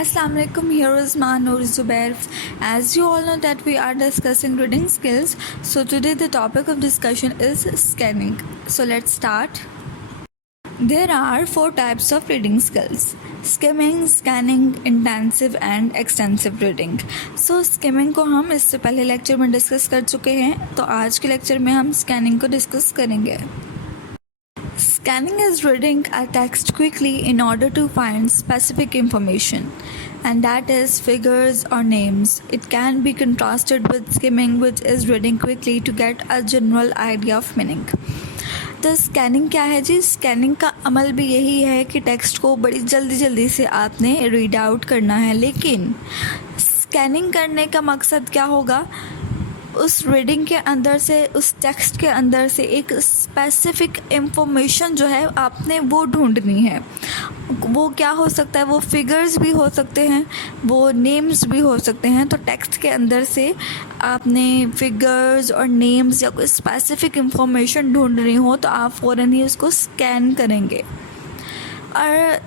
Assalamu alaikum, here is Noor Zubair. As you all know that we are discussing reading skills, so today the topic of discussion is scanning. So let's start. There are 4 types of reading skills: skimming, scanning, intensive and extensive reading. So skimming को हम इससे पहले lecture में discuss कर चुके हैं, तो आज के लेक्चर में हम स्कैनिंग को डिस्कस करेंगे. Scanning is reading a text quickly in order to find specific information, and that is figures or names. It can be contrasted with skimming, which is reading quickly to get a general idea of meaning. तो scanning क्या है जी? Scanning का अमल भी यही है कि text को बड़ी जल्दी से आपने रीड आउट करना है, लेकिन स्कैनिंग करने का मकसद क्या होगा? उस रीडिंग के अंदर से, उस टेक्स्ट के अंदर से एक स्पेसिफिक इंफॉर्मेशन जो है आपने वो ढूंढनी है. वो क्या हो सकता है? वो फिगर्स भी हो सकते हैं, वो नेम्स भी हो सकते हैं. तो टेक्स्ट के अंदर से आपने फिगर्स और नेम्स या कोई स्पेसिफिक इंफॉर्मेशन ढूंढनी हो तो आप फ़ौरन ही उसको स्कैन करेंगे. और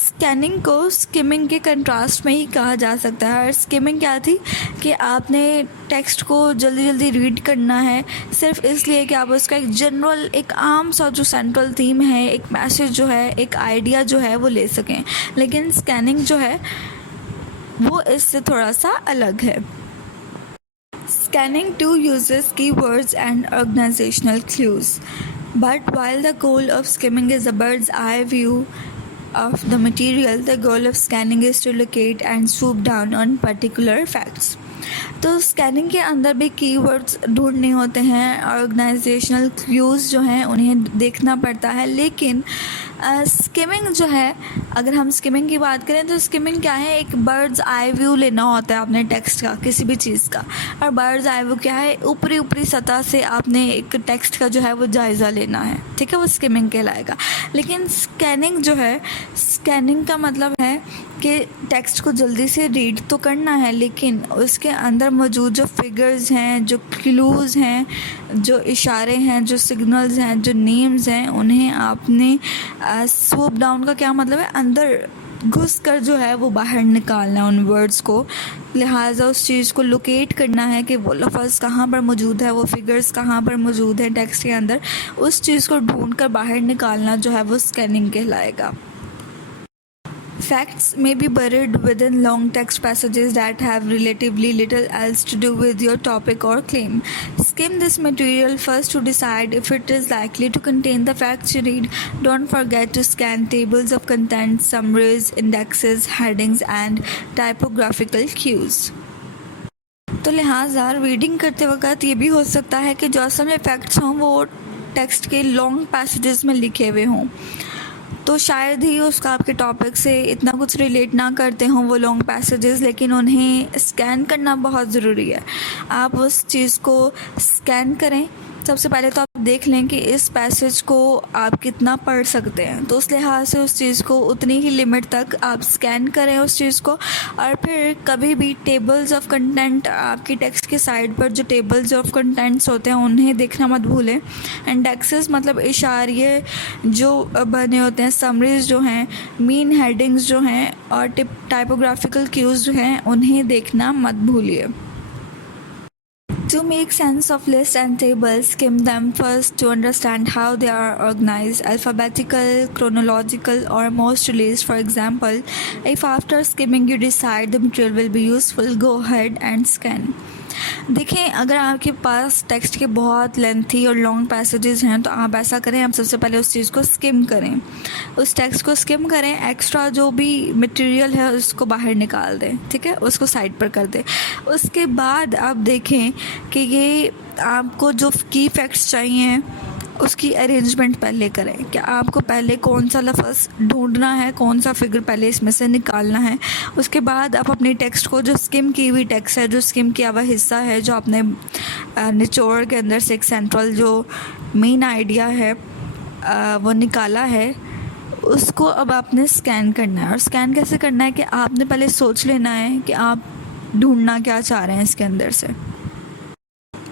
स्कैनिंग को स्किमिंग के कंट्रास्ट में ही कहा जा सकता है. और स्किमिंग क्या थी कि आपने टेक्स्ट को जल्दी रीड करना है सिर्फ इसलिए कि आप उसका एक जनरल, एक आम सा जो सेंट्रल थीम है, एक मैसेज जो है, एक आइडिया जो है वो ले सकें. लेकिन स्कैनिंग जो है वो इससे थोड़ा सा अलग है. Scanning too uses keywords and organizational clues. But while the goal of skimming is a bird's eye view of the material, the goal of scanning is to locate and swoop down on particular facts. तो scanning के अंदर भी keywords ढूंढने होते हैं, organisational clues जो हैं उन्हें देखना पड़ता है. लेकिन स्किमिंग जो है, अगर हम स्किमिंग की बात करें तो स्किमिंग क्या है? एक बर्ड्स आई व्यू लेना होता है अपने टेक्स्ट का, किसी भी चीज़ का. और बर्ड्स आई व्यू क्या है? ऊपरी सतह से आपने एक टेक्स्ट का जो है वो जायज़ा लेना है, ठीक है, वो स्किमिंग कहलाएगा. लेकिन स्कैनिंग जो है, स्कैनिंग का मतलब है कि टेक्स्ट को जल्दी से रीड तो करना है, लेकिन उसके अंदर मौजूद जो फिगर्स हैं, जो क्लूज़ हैं, जो इशारे हैं, जो सिग्नल्स हैं, जो नेम्स हैं, उन्हें आपने स्वूप डाउन का क्या मतलब है? अंदर घुस कर जो है वो बाहर निकालना उन वर्ड्स को. लिहाजा उस चीज़ को लोकेट करना है कि वो लफ्ज़ कहाँ पर मौजूद है, वो फिगर्स कहाँ पर मौजूद है टेक्स्ट के अंदर. उस चीज़ को ढूंढ कर बाहर निकालना जो है वो स्कैनिंग कहलाएगा. Facts may be buried within long text passages that have relatively little else to do with your topic or claim. Skim this material first to decide if it is likely to contain the facts you read. Don't forget to scan tables of content, summaries, indexes, headings and typographical cues. तो लिहाजा reading करते वक्त ये भी हो सकता है कि जो असल में फैक्ट्स हों वो टेक्स्ट के लॉन्ग पैसेजेस में लिखे हुए हों, तो शायद ही उसका आपके टॉपिक से इतना कुछ रिलेट ना करते हों वो लॉन्ग पैसेजेस, लेकिन उन्हें स्कैन करना बहुत ज़रूरी है. आप उस चीज़ को स्कैन करें. सबसे पहले तो आप देख लें कि इस पैसेज को आप कितना पढ़ सकते हैं, तो उस लिहाज से उस चीज़ को उतनी ही लिमिट तक आप स्कैन करें उस चीज़ को. और फिर कभी भी टेबल्स ऑफ कंटेंट, आपकी टेक्स्ट के साइड पर जो टेबल्स ऑफ कंटेंट्स होते हैं उन्हें देखना मत भूलें. इंडेक्सेस मतलब इशारे जो बने होते हैं, समरीज जो हैं, मेन हेडिंग्स जो हैं और टाइपोग्राफिकल क्यूज़ जो हैं उन्हें देखना मत भूलिए. To make sense of lists and tables, skim them first to understand how they are organized, alphabetical, chronological, or most released. For example, if after skimming you decide the material will be useful, go ahead and scan. देखें, अगर आपके पास text के बहुत lengthy और long passages हैं तो आप ऐसा करें, आप सबसे पहले उस चीज़ को स्किम करें, उस टेक्स्ट को स्किम करें, एक्स्ट्रा जो भी मटेरियल है उसको बाहर निकाल दें, ठीक है, उसको साइड पर कर दें. उसके बाद आप देखें कि ये आपको जो की फैक्ट्स चाहिए उसकी अरेंजमेंट पहले करें. क्या आपको पहले कौन सा लफ्ज़ ढूंढना है, कौन सा फिगर पहले इसमें से निकालना है. उसके बाद आप अपनी टेक्स्ट को, जो स्किम की हुई टेक्स्ट है, जो स्किम किया हुआ हिस्सा है, जो आपने निचोड़ के अंदर से एक सेंट्रल जो मेन आइडिया है वो निकाला है, उसको अब आपने स्कैन करना है. और स्कैन कैसे करना है कि आपने पहले सोच लेना है कि आप ढूंढना क्या चाह रहे हैं इसके अंदर से.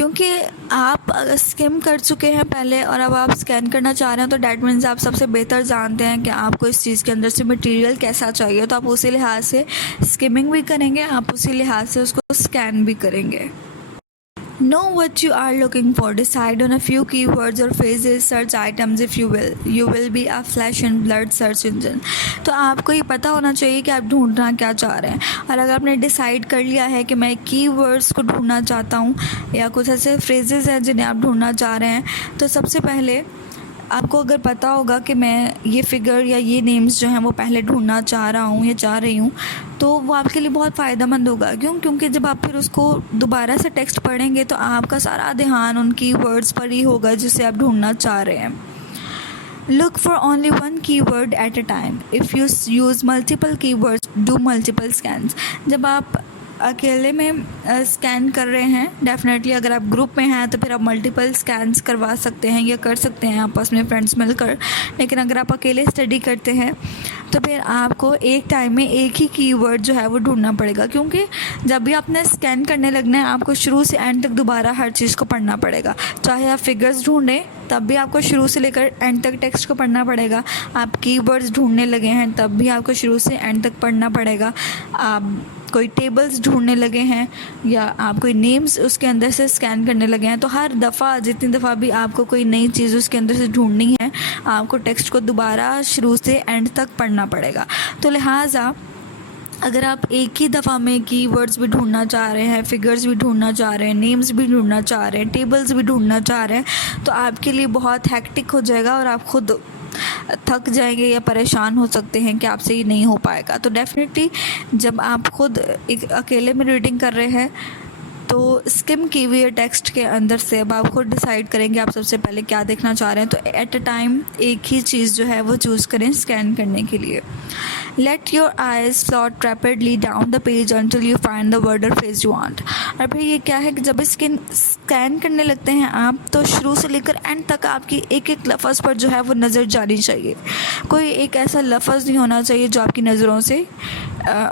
क्योंकि आप स्किम कर चुके हैं पहले और अब आप स्कैन करना चाह रहे हैं, तो डैट मीन्स आप सबसे बेहतर जानते हैं कि आपको इस चीज़ के अंदर से मटेरियल कैसा चाहिए, तो आप उसी लिहाज से स्किमिंग भी करेंगे, आप उसी लिहाज से उसको स्कैन भी करेंगे। Know what you are looking for. Decide on a few keywords or phrases. Search items if you will. You will be a flesh and blood search engine. तो आपको ये पता होना चाहिए कि आप ढूंढना क्या चाह रहे हैं, और अगर आपने डिसाइड कर लिया है कि मैं कीवर्ड्स को ढूंढना चाहता हूँ या कुछ ऐसे फ्रेजेस हैं जिन्हें आप ढूंढना चाह रहे हैं, तो सबसे पहले आपको अगर पता होगा कि मैं ये फ़िगर या ये नेम्स जो हैं वो पहले ढूंढना चाह रहा हूँ या चाह रही हूँ, तो वो आपके लिए बहुत फ़ायदेमंद होगा। क्योंकि जब आप फिर उसको दोबारा से टेक्स्ट पढ़ेंगे तो आपका सारा ध्यान उन कीवर्ड्स पर ही होगा जिसे आप ढूंढना चाह रहे हैं। Look for only one keyword at a time. If you use multiple keywords, do multiple scans. जब आप अकेले में स्कैन कर रहे हैं, डेफिनेटली अगर आप ग्रुप में हैं तो फिर आप मल्टीपल स्कैन्स करवा सकते हैं या कर सकते हैं आपस में फ्रेंड्स मिलकर। लेकिन अगर आप अकेले स्टडी करते हैं तो फिर आपको एक टाइम में एक ही कीवर्ड जो है वो ढूंढना पड़ेगा, क्योंकि जब भी आपने स्कैन करने लगना है आपको शुरू से एंड तक दोबारा हर चीज़ को पढ़ना पड़ेगा। चाहे आप फिगर्स ढूंढें तब भी आपको शुरू से लेकर एंड तक टेक्स्ट को पढ़ना पड़ेगा, आप कीवर्ड्स ढूंढने लगे हैं तब भी आपको शुरू से एंड तक पढ़ना पड़ेगा, आप कोई टेबल्स ढूंढने लगे हैं या आप कोई नेम्स उसके अंदर से स्कैन करने लगे हैं, तो हर दफ़ा जितनी दफ़ा भी आपको कोई नई चीज़ उसके अंदर से ढूंढनी है आपको टेक्स्ट को दोबारा शुरू से एंड तक पढ़ना पड़ेगा। तो लिहाजा अगर आप एक ही दफ़ा में कीवर्ड्स भी ढूंढना चाह रहे हैं, फिगर्स भी ढूंढना चाह रहे हैं, नेम्स भी ढूंढना चाह रहे हैं, टेबल्स भी ढूंढना चाह रहे हैं, तो आपके लिए बहुत हैक्टिक हो जाएगा और आप खुद थक जाएंगे या परेशान हो सकते हैं कि आपसे ये नहीं हो पाएगा। तो डेफिनेटली जब आप खुद एक अकेले में रीडिंग कर रहे हैं तो स्किम किए हुए टेक्स्ट के अंदर से अब आप खुद डिसाइड करेंगे आप सबसे पहले क्या देखना चाह रहे हैं, तो एट अ टाइम एक ही चीज़ जो है वो चूज़ करें स्कैन करने के लिए। Let your eyes float rapidly down the page until you find the word or phrase you want। और फिर ये क्या है कि जब स्कैन करने लगते हैं आप तो शुरू से लेकर एंड तक आपकी एक एक लफ्ज़ पर जो है वो नज़र जानी चाहिए। कोई एक ऐसा लफ्ज़ नहीं होना चाहिए जो आपकी नज़रों से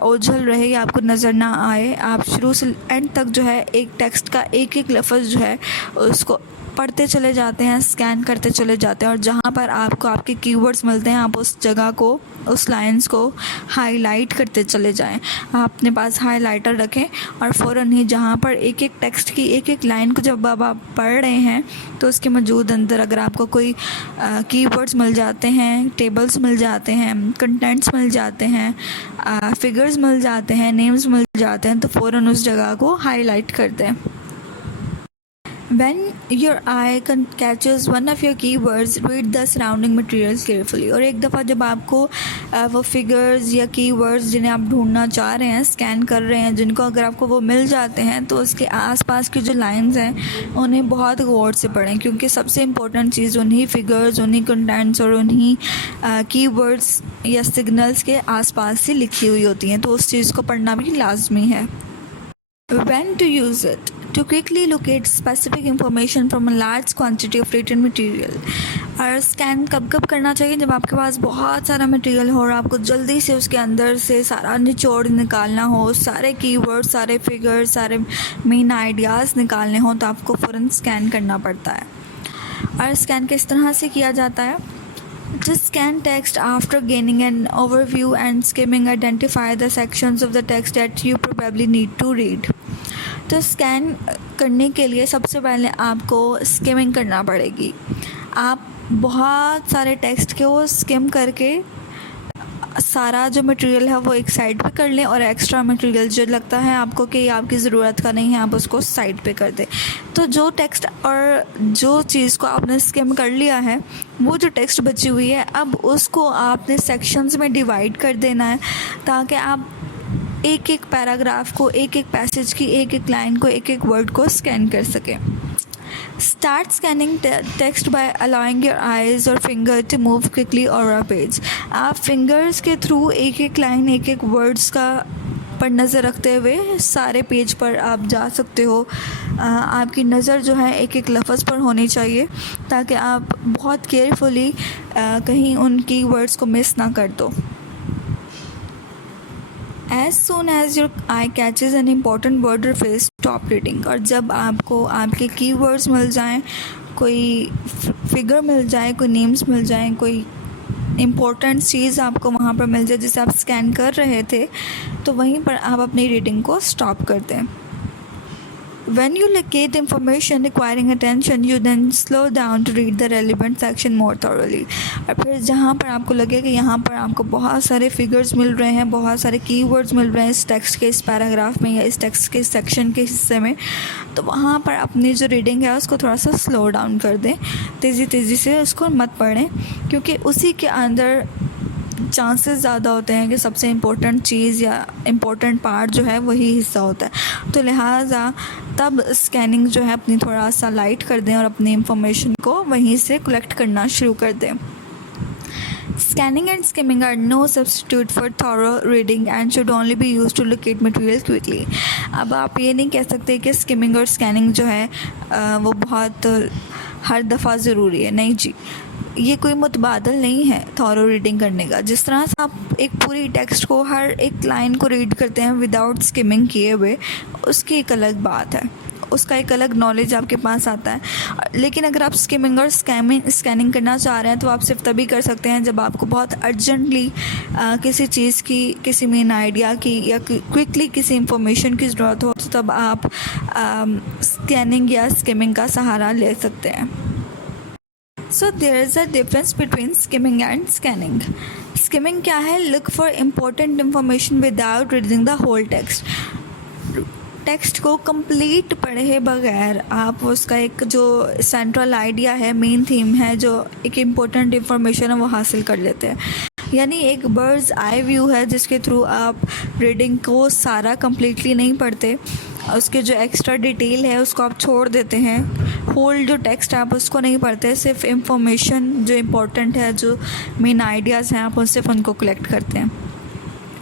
ओझल रहे या आपको नज़र ना आए। आप शुरू से एंड तक जो है एक टेक्स्ट का एक एक लफ्ज़ जो है उसको पढ़ते चले जाते हैं, स्कैन करते चले जाते हैं, और जहाँ पर आपको आपके कीवर्ड्स मिलते हैं आप उस जगह को, उस लाइंस को हाईलाइट करते चले जाएं। आप अपने पास हाईलाइटर रखें और फ़ौरन ही जहाँ पर एक एक टेक्स्ट की एक एक लाइन को जब आप पढ़ रहे हैं तो उसके मौजूद अंदर अगर आपको कोई कीवर्ड्स मिल जाते हैं, टेबल्स मिल जाते हैं, कंटेंट्स मिल जाते हैं, फिगर्स मिल जाते हैं, नेम्स मिल जाते हैं, तो फ़ौरन उस जगह को हाईलाइट कर दें। When your eye catches one of your keywords, read the surrounding materials carefully। और एक दफ़ा जब आपको वो फिगर्स या कीवर्ड्स जिन्हें आप ढूंढना चाह रहे हैं, स्कैन कर रहे हैं, जिनको अगर आपको वो मिल जाते हैं तो उसके आसपास की जो लाइंस हैं उन्हें बहुत गौर से पढ़ें, क्योंकि सबसे इम्पोर्टेंट चीज़ उन्हीं फिगर्स, उन्हीं कंटेंट्स और उन्हीं कीवर्ड्स या सिग्नल्स के आसपास से लिखी हुई होती हैं, तो उस चीज़ को पढ़ना भी लाजमी है। When to use it? To quickly locate specific information from a large quantity of written material। और स्कैन कब कब करना चाहिए? जब आपके पास बहुत सारा मटेरियल हो और आपको जल्दी से उसके अंदर से सारा निचोड़ निकालना हो, सारे कीवर्ड, सारे फिगर्स, सारे मेन आइडियाज़ निकालने हो, तो आपको फ़ौरन स्कैन करना पड़ता है। और स्कैन किस तरह से किया जाता है? Just scan text after gaining an overview and skimming identify the sections of the text that you probably need to read। तो स्कैन करने के लिए सबसे पहले आपको स्किमिंग करना पड़ेगी। आप बहुत सारे टेक्स्ट के वो स्किम करके सारा जो मटेरियल है वो एक साइड पे कर लें और एक्स्ट्रा मटेरियल जो लगता है आपको कि आपकी ज़रूरत का नहीं है आप उसको साइड पे कर दें। तो जो टेक्स्ट और जो चीज़ को आपने स्किम कर लिया है वो जो टेक्स्ट बची हुई है अब उसको आपने सेक्शंस में डिवाइड कर देना है, ताकि आप एक एक पैराग्राफ को, एक एक पैसेज की एक एक लाइन को, एक एक वर्ड को स्कैन कर सकें। Start scanning text by allowing your eyes or finger to move quickly over a page। आप फिंगर्स के थ्रू एक एक लाइन, एक एक वर्ड्स का पर नज़र रखते हुए सारे पेज पर आप जा सकते हो। आपकी नज़र जो है एक एक लफ्ज़ पर होनी चाहिए ताकि आप बहुत केयरफुली कहीं उन की वर्ड्स को मिस ना कर दो। As soon as your eye catches an important word or phrase, stop reading. और जब आपको आपके कीवर्ड्स मिल जाएं, कोई फिगर मिल जाए, कोई नेम्स मिल जाएं, कोई इम्पोर्टेंट चीज़ आपको वहाँ पर मिल जाए जिसे आप स्कैन कर रहे थे, तो वहीं पर आप अपनी रीडिंग को स्टॉप कर दें। When you locate information requiring attention, you then slow down to read the relevant section more thoroughly. और फिर जहाँ पर आपको लगे कि यहाँ पर आपको बहुत सारे फिगर्स मिल रहे हैं, बहुत सारे कीवर्ड्स मिल रहे हैं इस टेक्स्ट के इस पैराग्राफ में या इस टेक्स्ट के सेक्शन के हिस्से में, तो वहाँ पर अपनी जो रीडिंग है उसको थोड़ा सा स्लो डाउन कर दें, तेज़ी से उसको मत पढ़ें, क्योंकि उसी के अंदर चांसेस ज़्यादा होते हैं कि सबसे इम्पोर्टेंट चीज़ या इम्पोर्टेंट पार्ट जो है वही हिस्सा होता है। तो लिहाजा तब स्कैनिंग जो है अपनी थोड़ा सा लाइट कर दें और अपनी इंफॉर्मेशन को वहीं से कलेक्ट करना शुरू कर दें। Scanning and skimming are no substitute for thorough reading and should only be used to locate material quickly. अब आप ये नहीं कह सकते कि स्किमिंग और स्कैनिंग जो है वो बहुत हर दफ़ा ज़रूरी है, नहीं जी, ये कोई मुतबादल नहीं है थॉरो रीडिंग करने का। जिस तरह से आप एक पूरी टेक्स्ट को हर एक लाइन को रीड करते हैं विदाउट स्किमिंग किए हुए, उसकी एक अलग बात है, उसका एक अलग नॉलेज आपके पास आता है। लेकिन अगर आप स्किमिंग और स्कैनिंग करना चाह रहे हैं तो आप सिर्फ तभी कर सकते हैं जब आपको बहुत अर्जेंटली किसी चीज़ की, किसी मेन आइडिया की या क्विकली किसी इंफॉर्मेशन की ज़रूरत हो, तो तब आप स्कैनिंग या स्किमिंग का सहारा ले सकते हैं। So there is a difference between skimming and scanning. Skimming क्या है? Look for important information without reading the whole text. Text को कंप्लीट पढ़े बगैर आप उसका एक जो सेंट्रल आइडिया है, मेन थीम है, जो एक इम्पोर्टेंट इंफॉर्मेशन है वो हासिल कर लेते हैं। यानी एक बर्ड्स आई व्यू है जिसके थ्रू आप रीडिंग को सारा कंप्लीटली नहीं पढ़ते, उसके जो एक्स्ट्रा डिटेल है उसको आप छोड़ देते हैं, होल जो टेक्स्ट है आप उसको नहीं पढ़ते, सिर्फ इंफॉर्मेशन जो इम्पोर्टेंट है, जो मेन आइडियाज़ हैं, आप सिर्फ उनको कलेक्ट करते हैं।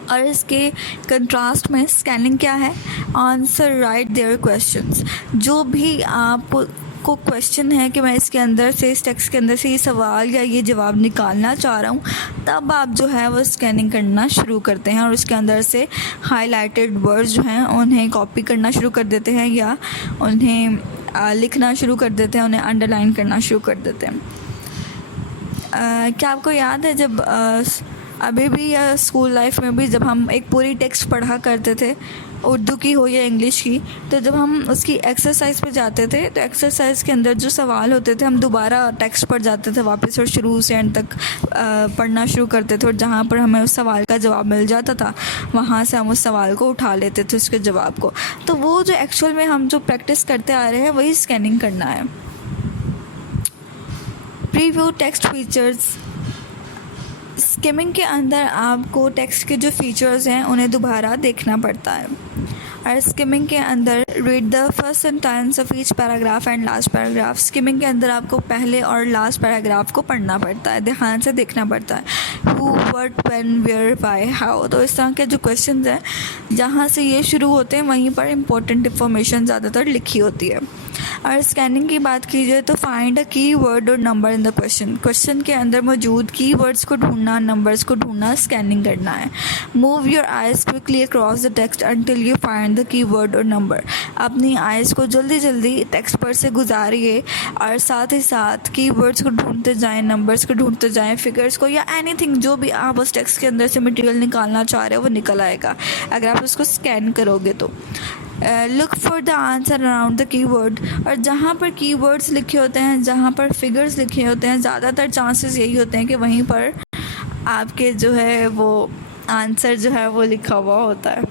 और इसके कंट्रास्ट में स्कैनिंग क्या है? Answer right there questions. जो भी आपको क्वेश्चन है कि मैं इसके अंदर से, इस टेक्स्ट के अंदर से ये सवाल या ये जवाब निकालना चाह रहा हूँ, तब आप जो है वो स्कैनिंग करना शुरू करते हैं और उसके अंदर से हाईलाइटेड वर्ड्स जो हैं उन्हें कॉपी करना शुरू कर देते हैं या उन्हें लिखना शुरू कर देते हैं, उन्हें अंडरलाइन करना शुरू कर देते हैं। क्या आपको याद है जब अभी भी या स्कूल लाइफ में भी जब हम एक पूरी टेक्स्ट पढ़ा करते थे, उर्दू की हो या इंग्लिश की, तो जब हम उसकी एक्सरसाइज पे जाते थे तो एक्सरसाइज के अंदर जो सवाल होते थे हम दोबारा टेक्स्ट पढ़ जाते थे वापस और शुरू से एंड तक पढ़ना शुरू करते थे, और जहाँ पर हमें उस सवाल का जवाब मिल जाता था वहाँ से हम उस सवाल को उठा लेते थे, उसके जवाब को। तो वो जो एक्चुअल में हम जो प्रैक्टिस करते आ रहे हैं वही स्कैनिंग करना है। Preview text features. स्किमिंग के अंदर आपको टेक्स्ट के जो फीचर्स हैं उन्हें दोबारा देखना पड़ता है, और स्किमिंग के अंदर read the first sentence of each paragraph and last paragraph. Skimming के अंदर आपको पहले और लास्ट पैराग्राफ को पढ़ना पड़ता है, ध्यान से देखना पड़ता है। Who, what, when, where, why, how. तो इस तरह के जो क्वेश्चन हैं जहाँ से ये शुरू होते हैं वहीं पर इंपॉर्टेंट इंफॉर्मेशन ज़्यादातर लिखी होती है। और स्कैनिंग की बात की जाए तो फाइंड अ की वर्ड और नंबर इन द क्वेश्चन के अंदर मौजूद की वर्ड्स को ढूंढना, नंबर्स को ढूंढना स्कैनिंग करना है। Move your eyes quickly across the text until you find the key word और नंबर। अपनी आइज़ को जल्दी जल्दी टेक्स्ट पर से गुजारिए और साथ ही साथ की वर्ड्स को ढूंढते जाएँ, नंबर्स को ढूंढते जाएँ, फिगर्स को, या एनीथिंग जो भी आप उस टेक्स्ट के अंदर से मटेरियल निकालना चाह रहे हो वो निकल आएगा अगर आप उसको स्कैन करोगे तो। Look for the answer around the keyword. और जहाँ पर कीवर्ड्स लिखे होते हैं, जहाँ पर फिगर्स लिखे होते हैं, ज़्यादातर चांसेस यही होते हैं कि वहीं पर आपके जो है वो आंसर जो है वो लिखा हुआ होता है।